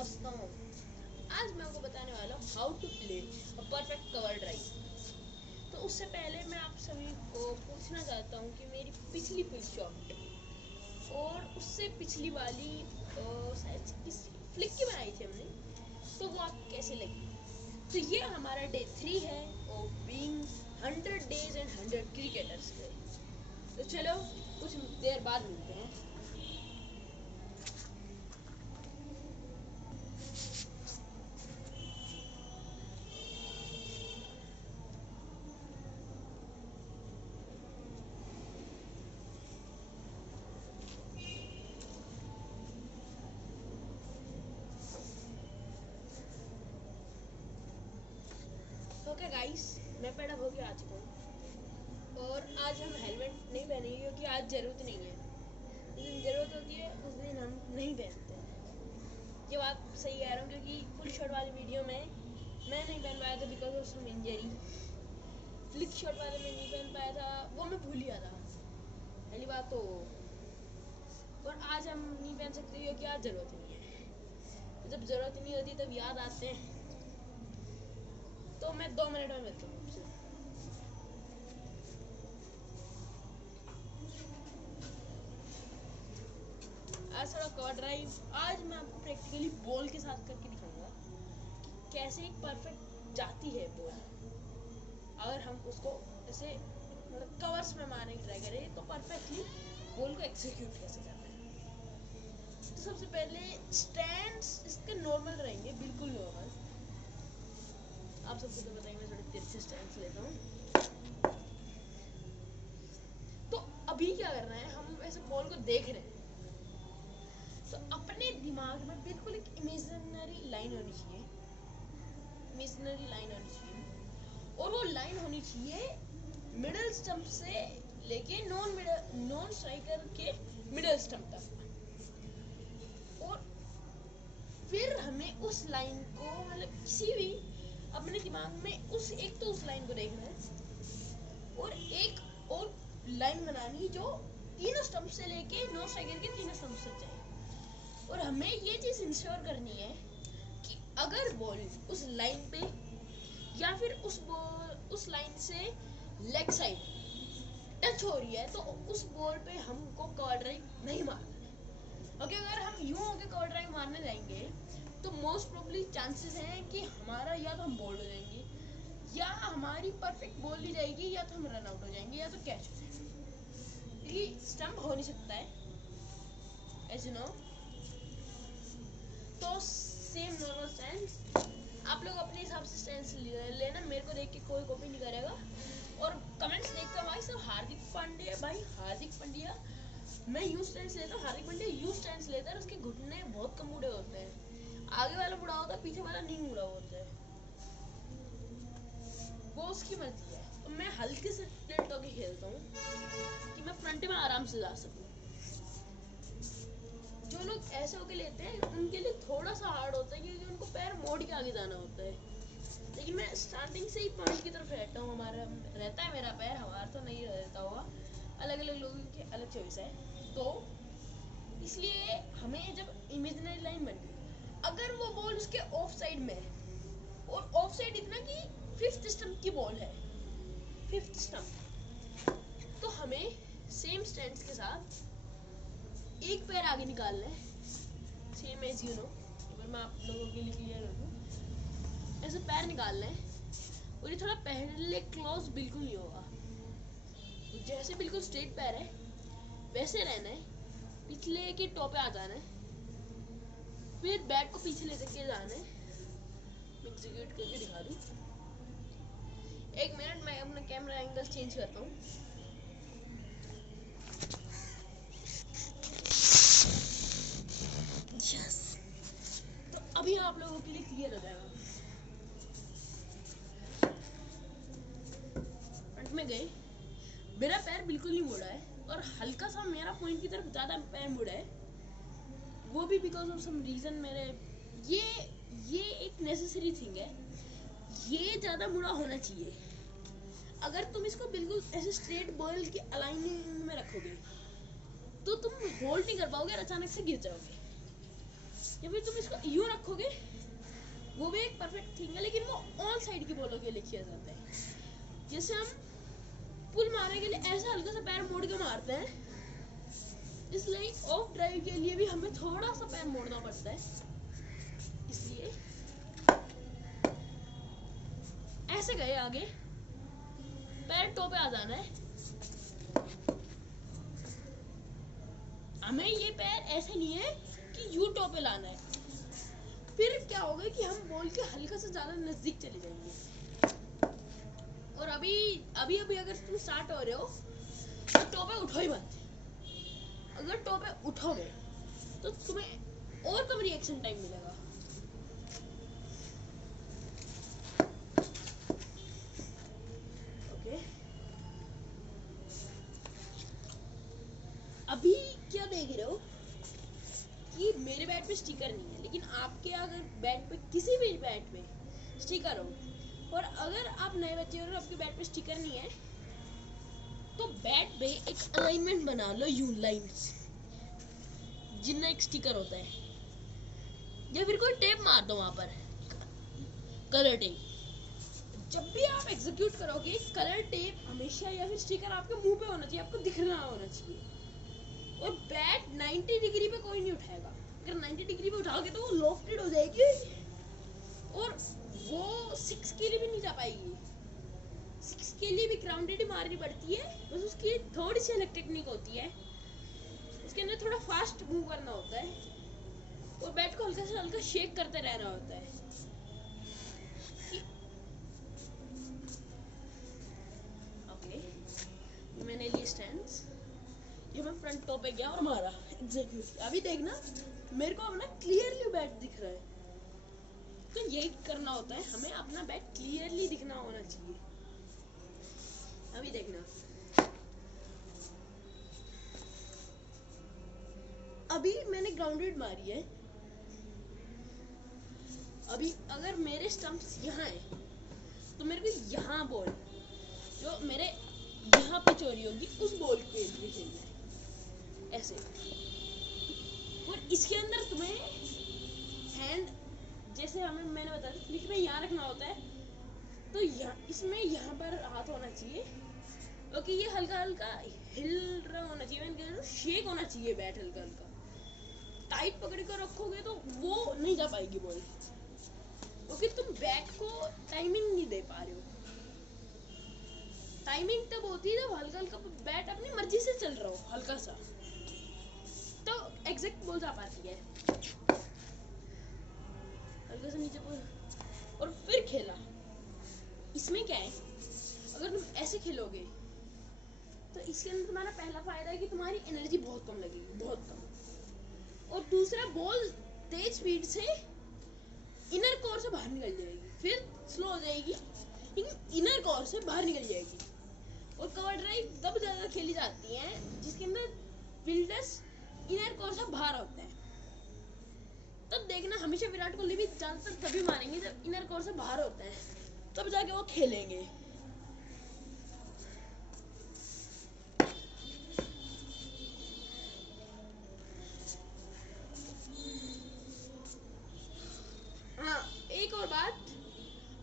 दोस्तों, आज मैं आपको बताने वाला हूँ how to play a perfect cover drive. तो उससे पहले मैं आप सभी को पूछना चाहता हूँ कि मेरी पिछली पुल शॉट और उससे पिछली वाली शायद किस फ्लिक की बनाई थी हमने, तो वो आपको कैसे लगी। तो ये हमारा डे 3 है of being 100 days and 100 cricketers के। तो चलो कुछ देर बाद मिलते हैं। ओके गाइस, मैं पैडअप होके आ चुका हूँ और आज हम हेलमेट नहीं पहनेंगे क्योंकि आज ज़रूरत नहीं है। जिस दिन ज़रूरत होती है उस दिन हम नहीं पहनते हैं। ये बात सही कह रहा हूँ क्योंकि फुल शॉट वाली वीडियो में मैं नहीं पहन पाया था because of some injury. Flick shot वाले में नहीं पहन पाया था, वो मैं भूल गया था पहली बात तो। और आज हम नहीं पहन सकते क्योंकि आज ज़रूरत नहीं है। जब ज़रूरत नहीं होती तब याद आते हैं। तो मैं 2 मिनट में मिलता हूँ आपसे। आज थोड़ा कवर ड्राइव, आज मैं आपको प्रैक्टिकली बॉल के साथ करके दिखाऊंगा कि कैसे एक परफेक्ट जाती है बॉल। अगर हम उसको ऐसे मतलब कवर्स में मारने की ट्राई करें तो परफेक्टली बॉल को एग्जीक्यूट कैसे करना है। तो सबसे पहले स्टैंड्स इसके नॉर्मल रहेंगे, बिल्कुल नॉर्मल। आप सबको तो बताएंगे, मैं थोड़े तिरछे स्टैंड्स लेता हूँ। तो अभी क्या करना है, हम ऐसे बॉल को देख रहे हैं तो अपने दिमाग में बिल्कुल एक इमेजिनरी लाइन होनी चाहिए। और वो लाइन होनी चाहिए मिडिल स्टंप से लेके नॉन स्ट्राइकर के मिडिल स्टंप तक। और फिर हमें उस लाइन को मतलब किसी भी अपने दिमाग में उस लाइन को देखना है और एक और लाइन बनानी जो तीनों स्टंप से लेके नॉन स्ट्राइकर के तीनों स्टंप से जाए। और हमें ये चीज इंश्योर करनी है कि अगर बॉल उस लाइन पे या फिर उस लाइन से लेग साइड टच हो रही है तो उस बॉल पे हमको कवर ड्राइव नहीं मारना। ओके, अगर हम यूं होके कवर ड्राइव मारने जाएंगे तो मोस्ट प्रोबेबली चांसेस हैं कि हमारा या तो हम बोल्ड हो जाएंगे या हमारी परफेक्ट बॉल नहीं जाएगी या तो हम रन आउट हो जाएंगे या तो कैच हो जाएंगे। क्योंकि स्टंप हो नहीं सकता है एज यू नो। तो सेम नॉर्मल स्टैंड्स आप लोग अपने हिसाब से स्टैंड्स लेना, मेरे को देख के कोई कॉपी नहीं करेगा। और कमेंट्स देखता भाई सब हार्दिक पांड्या मैं यू स्टैंड्स लेता हूँ, हार्दिक पांड्या यू स्टैंड्स लेता है। उसके घुटने बहुत कम मुड़े होते हैं, आगे वाला मुड़ा होता है, पीछे वाला नहीं मुड़ा होता है। वो उसकी मर्जी है। तो मैं हल्के से टिल्ट होके खेलता हूँ कि मैं फ्रंट में आराम से जा सकूँ। जो लोग ऐसे होके लेते हैं उनके लिए थोड़ा सा हार्ड होता है क्योंकि उनको पैर मोड़ के आगे जाना होता है। लेकिन मैं स्टार्टिंग से ही पॉइंट की तरफ रहता हूँ, हमारा रहता है मेरा पैर, हमारा तो नहीं रहता होगा, अलग अलग लोगों की अलग चॉइस है। तो इसलिए हमें जब इमेजिनरी लाइन बन गई, अगर वो बॉल उसके ऑफ साइड में है और ऑफ साइड इतना कि 5th स्टंप की बॉल है, 5th स्टंप, तो हमें सेम स्टैंड्स के साथ एक पैर आगे निकालना है, सेम एज यू नो। अगर मैं आप लोगों के लिए क्लियर कर दूं, ऐसे पैर निकालना है और ये थोड़ा पहले क्लोज बिल्कुल नहीं होगा, तो जैसे बिल्कुल स्ट्रेट पैर है वैसे रहना है, पिछले के टॉप पे आ जाना है, फिर बैट को पीछे ले के जाना है। मैं एग्जीक्यूट करके दिखा दूं, 1 मिनट मैं अपना कैमरा एंगल चेंज करता हूँ। तो अभी आप लोगों के लिए क्लियर हो जाएगा। फ्रंट में गए, मेरा पैर बिल्कुल नहीं मुड़ा है और हल्का सा मेरा पॉइंट की तरफ ज़्यादा पैर मुड़ा है, वो भी बिकॉज ऑफ सम रीज़न। मेरे ये एक नेसेसरी थिंग है, ये ज़्यादा मुड़ा होना चाहिए। अगर तुम इसको बिल्कुल ऐसे स्ट्रेट बॉल की अलाइनिंग में रखोगे तो तुम होल्ड नहीं कर पाओगे और अचानक से गिर जाओगे। या फिर तुम इसको यूं रखोगे, वो भी एक परफेक्ट थिंग है, लेकिन वो ऑन साइड की बॉलों के लिए किया जाता है। जैसे हम पुल मारने के लिए ऐसा हल्का सा पैर मोड़ के मारते हैं, इसलिए ऑफ ड्राइव के लिए भी हमें थोड़ा सा पैर मोड़ना पड़ता है। इसलिए ऐसे गए आगे, पैर टो पे आ जाना है। हमें ये पैर ऐसे नहीं है कि यू टो पे लाना है। फिर क्या होगा कि हम बॉल के हल्का से ज्यादा नजदीक चले जाएंगे। और अभी अभी अभी अगर तुम स्टार्ट हो रहे हो तो टो पे उठो ही मत। अगर टो पे उठोगे तो तुम्हें और कम रिएक्शन टाइम मिलेगा। ओके, अभी क्या देख रहे हो कि मेरे बैट पे स्टिकर नहीं है, लेकिन आपके अगर बैट पे किसी भी बैट पे स्टिकर हो, और अगर आप नए बच्चे हो और आपके बैट पे स्टिकर नहीं है, तो बैट पे एक अलाइनमेंट बना लो, यू लाइंस जिनका एक स्टिकर होता है, या फिर कोई टेप मार दो वहां पर, कलर टेप। जब भी आप एग्जीक्यूट करोगे, कलर टेप हमेशा या फिर स्टिकर आपके मुंह पे होना चाहिए, आपको दिखना होना चाहिए। और बैट 90 डिग्री पे कोई नहीं उठाएगा। अगर 90 डिग्री पे उठाओगे तो वो लॉफ्टेड हो जाएगी और वो 6 के लिए भी नहीं जा पाएगी। 6 के लिए भी ग्राउंडेड ही मारनी पड़ती है, बस उसकी थोड़ी सी अलग टेक्निक होती है। उसके अंदर थोड़ा फास्ट मूव करना होता है और बैट को हल्का से हल्का शेक करते रहना होता है। ओके, मैंने लिए स्टैंड्स, ये मैं फ्रंट टॉप पे गया और मारा एग्जैक्टली। अभी देखना मेरे को अपना क्लियरली बैट दिख रहा है। तो यही करना होता है, हमें अपना बैट क्लियरली दिखना होना चाहिए। अभी देखना, अभी मैंने ग्राउंडेड मारी है। अभी अगर मेरे स्टंप्स यहाँ है तो मेरे को यहाँ बॉल जो मेरे यहाँ पे चोरी होगी उस बॉल के लिए खेलना है ऐसे। और इसके अंदर तुम्हें हैंड, जैसे हमें मैंने बताया था फ्लिक में यहाँ रखना होता है, तो इसमें यहाँ पर हाथ होना चाहिए। ओके, ये हल्का हल्का हिल रहा होना चाहिए, मैंने कहा शेक होना चाहिए बैट हल्का हल्का। टाइट पकड़ कर रखोगे तो वो नहीं जा पाएगी बॉल, क्योंकि तुम बैट को टाइमिंग नहीं दे पा रहे हो। टाइमिंग तब होती है जब हल्का हल्का बैट अपनी मर्जी से चल रहा हो, हल्का सा, तो एग्जैक्ट बॉल जा पाती है। हल्का सा नीचे और फिर खेला। इसमें क्या है, अगर तुम ऐसे खेलोगे तो इसके अंदर तुम्हारा पहला फायदा है कि तुम्हारी एनर्जी बहुत कम लगेगी, बहुत कम। और दूसरा, बॉल तेज स्पीड से इनर कोर से बाहर निकल जाएगी, फिर स्लो हो जाएगी लेकिन इनर कोर से बाहर निकल जाएगी। और कवर ड्राइव तब ज्यादा खेली जाती है जिसके अंदर फील्डर्स इनर कोर से बाहर होते हैं। तब देखना हमेशा विराट कोहली भी ज्यादातर तभी मारेंगे जब इनर कोर से बाहर होते हैं, तब जाके वो खेलेंगे। हाँ, एक और बात,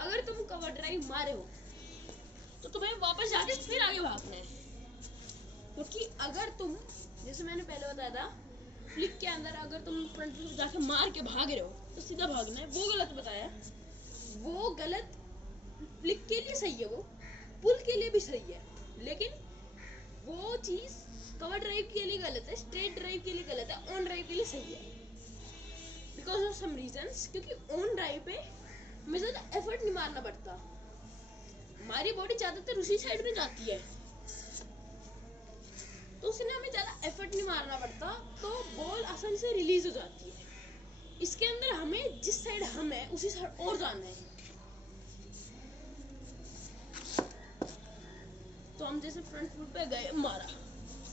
अगर तुम कवर ड्राइव मारे हो तो तुम्हें वापस जाके फिर आगे भागना है, क्योंकि अगर तुम, जैसे मैंने पहले बताया था, फ्लिक के अंदर अगर तुम फ्रंट से जाके मार के भाग रहे हो तो सीधा भागना है, वो गलत बताया। वो गलत फ्लिक के लिए सही है, वो पुल के लिए भी सही है, लेकिन वो चीज कवर ड्राइव के लिए गलत है, स्ट्रेट ड्राइव के लिए गलत है, ऑन ड्राइव के लिए सही है। बिकॉज ऑफ सम रीजंस, क्योंकि ऑन ड्राइव पे हमें ज्यादा एफर्ट नहीं मारना पड़ता, हमारी बॉडी ज्यादातर उसी साइड में जाती है, तो उसने हमें ज्यादा एफर्ट नहीं मारना पड़ता, तो बॉल आसानी से रिलीज हो जाती है। इसके अंदर हमें जिस साइड हम है उसी साइड और जाना है। तो हम जैसे फ्रंट फुट पे गए, मारा,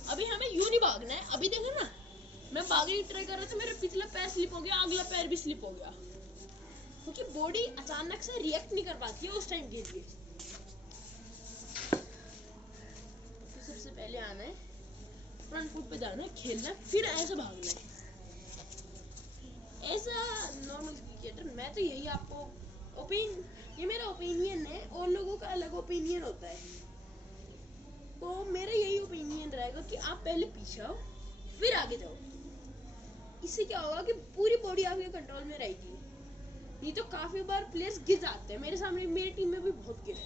अभी हमें यूं नहीं भागना है। अभी देखो ना, मैं भागने की ट्राई कर रहा था, मेरा पिछला पैर स्लिप हो गया, अगला पैर भी स्लिप हो गया, क्योंकि बॉडी अचानक से रिएक्ट नहीं कर पाती है उस टाइम के लिए। तो सबसे पहले आना है, फ्रंट फुट पे जाना है, खेलना है, फिर ऐसे भागना है, एज अ नॉर्मल क्रिकेटर मैं तो यही आपको ये मेरा ओपिनियन है, और लोगों का अलग ओपिनियन होता है। तो मेरा यही ओपिनियन रहेगा कि आप पहले पीछे आओ फिर आगे जाओ। इससे क्या होगा कि पूरी बॉडी आपके कंट्रोल में रहेगी। नहीं तो काफी बार प्लेयर्स गिर जाते हैं, मेरे सामने मेरी टीम में भी बहुत गिरे।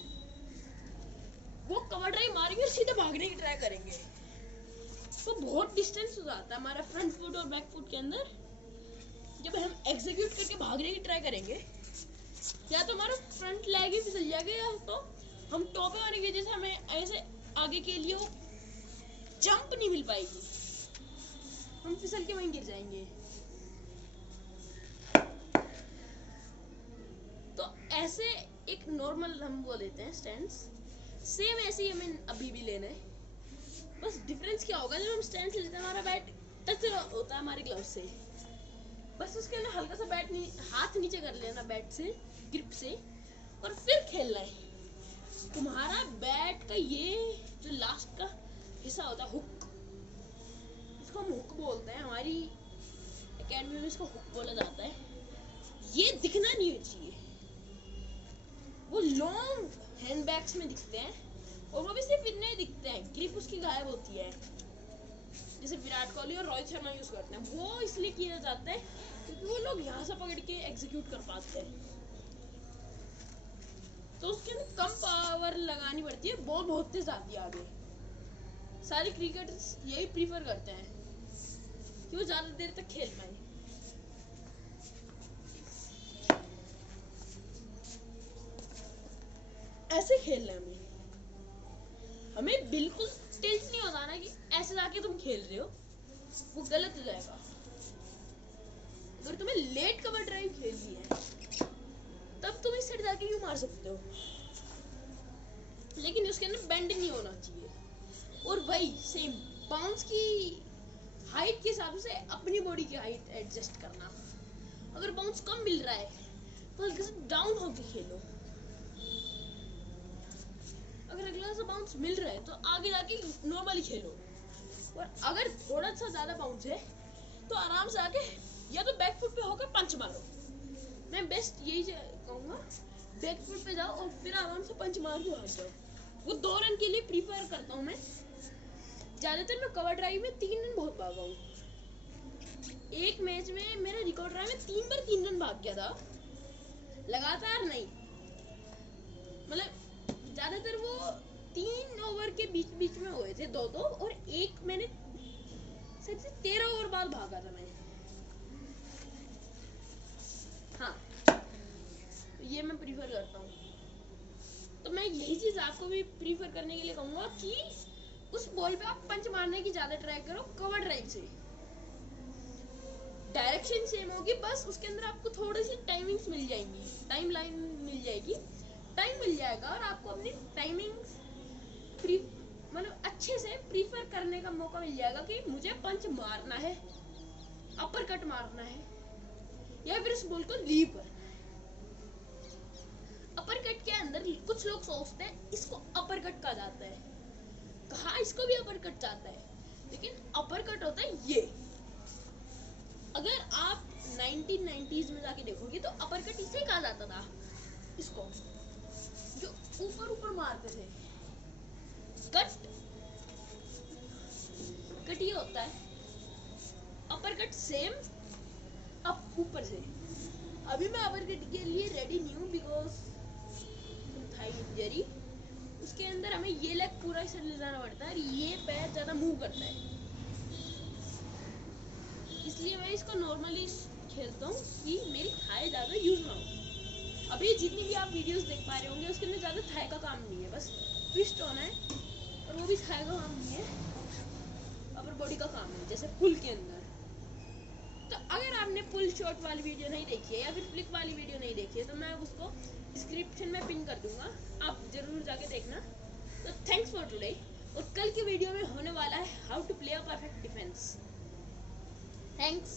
वो कवर ड्राइव मारेंगे और सीधे भागने की ट्राई करेंगे, तो बहुत डिस्टेंस हो जाता है हमारा फ्रंट फुट और बैक फुट के अंदर। जब हम एग्जीक्यूट करके भागने की ट्राई करेंगे, या तो हमारा फ्रंट लेग ही फिसल जाएगा, या तो हम टॉप पे मारेंगे, जैसे हमें ऐसे आगे के लिए वो जंप नहीं मिल पाएगी, हम फिसल के वहीं गिर जाएंगे। तो ऐसे एक नॉर्मल हम वो लेते हैं स्टैंड्स, सेम ऐसे ही हमें अभी भी लेना है। बस डिफरेंस क्या होगा, जब हम स्टैंड्स लेते हैं हमारा बैट टच होता है हमारे ग्लव से, बस उसके अंदर हल्का सा हाथ नीचे कर लेना बैट से, ग्रिप से, और फिर खेलना है। तुम्हारा बैट का ये जो लास्ट का हिस्सा होता है हुक, इसको हम हुक बोलते हैं, हमारी एकेडमी में इसको हुक बोला जाता है। ये दिखना नहीं चाहिए, वो लॉन्ग हैंडबैग्स में दिखते हैं, और वो भी सिर्फ इतने दिखते हैं, ग्रिप उसकी गायब होती है। जैसे विराट कोहली और रोहित शर्मा यूज करते हैं, वो इसलिए किया जाता है क्योंकि वो लोग यहाँ से पकड़ के एग्जीक्यूट कर पाते हैं, तो उसके अंदर कम पावर लगानी पड़ती है, बॉल बहुत तेज आती है आगे। सारे क्रिकेटर्स यही प्रीफर करते हैं कि वो ज्यादा देर तक खेल पाए। ऐसे खेलना है हमें बिल्कुल टिल्ट नहीं होता ना कि ऐसे जाके तुम खेल रहे हो, वो गलत हो जाएगा। अगर तुम्हें लेट कवर ड्राइव खेलनी है तब तुम इस साइड जाके भी मार सकते हो, लेकिन उसके अंदर बेंड नहीं होना चाहिए। और वही सेम बाउंस की हाइट के हिसाब से अपनी बॉडी की हाइट एडजस्ट करना। अगर बाउंस कम मिल रहा है तो हल्के से डाउन होके खेलो, अगर अगला सा बाउंस मिल रहा है तो आगे जाके नॉर्मली खेलो, और अगर थोड़ा सा ज्यादा बाउंस है तो आराम से आके या तो बैक फुट पे होकर पंच मारो। मैं बेस्ट यही कहूंगा, बैक फुट पे जाओ और फिर आराम से पंच मार के भाग जाओ। वो 2 रन के लिए प्रीफर करता हूँ मैं, ज्यादातर मैं कवर ड्राइव में 3 रन बहुत भागा हूँ। एक मैच में मेरा रिकॉर्ड रहा, मैं 3 बार 3 रन भाग गया था, लगातार नहीं, मतलब ज्यादातर वो 3 ओवर के बीच बीच में हुए थे 2-2, और एक मैंने सबसे 13 ओवर बाद भागा था मैं। हाँ, ये मैं प्रीफर करता हूँ। तो मैं यही चीज आपको भी प्रीफर करने के लिए कहूंगा कि उस बॉल पे आप पंच मारने की ज्यादा ट्राई करो कवर ड्राइव से। डायरेक्शन सेम होगी, बस उसके अंदर आपको थोड़ी सी टाइमिंग्स मिल जाएंगी, टाइम लाइन मिल जाएगी, टाइम मिल जाएगा, और आपको अपनी टाइमिंग्स मतलब अच्छे से प्रीफर करने का मौका मिल जाएगा कि मुझे पंच मारना है, अपर कट मारना है, या फिर उस बॉल को लीव करना है। अपर कट के अंदर कुछ लोग सोचते हैं इसको अपर कट कहा जाता है, कहा इसको भी अपर कट जाता है, लेकिन अपर कट होता है ये। अगर आप 1990s में जाके देखोगे तो अपर कट इसे कहा जाता था, इसको जो ऊपर ऊपर मारते थे। कट ये होता है, अपर कट सेम अब ऊपर से। अभी मैं अपर कट के लिए रेडी नहीं हूँ बिकॉज थाई इंजरी, उसके अंदर हमें ये लेग पूरा इसे ले जाना पड़ता है और ये पैर ज्यादा मूव करता है, इसलिए मैं इसको नॉर्मली खेलता हूँ कि मेरी थाई ज्यादा यूज ना हो। अभी जितनी भी आप वीडियोस देख पा रहे होंगे उसके अंदर ज्यादा थाई का काम नहीं है, बस ट्विस्ट होना है, और वो भी थाई का काम नहीं है, अपर बॉडी का काम है, जैसे पुल के अंदर। तो अगर आपने पुल शॉट वाली वीडियो नहीं देखी है या फिर फ्लिक वाली वीडियो नहीं देखी है तो मैं उसको डिस्क्रिप्शन में पिन कर दूंगा, आप जरूर जाके देखना। तो थैंक्स फॉर टुडे, और कल की वीडियो में होने वाला है how to play a perfect defence. Thanks.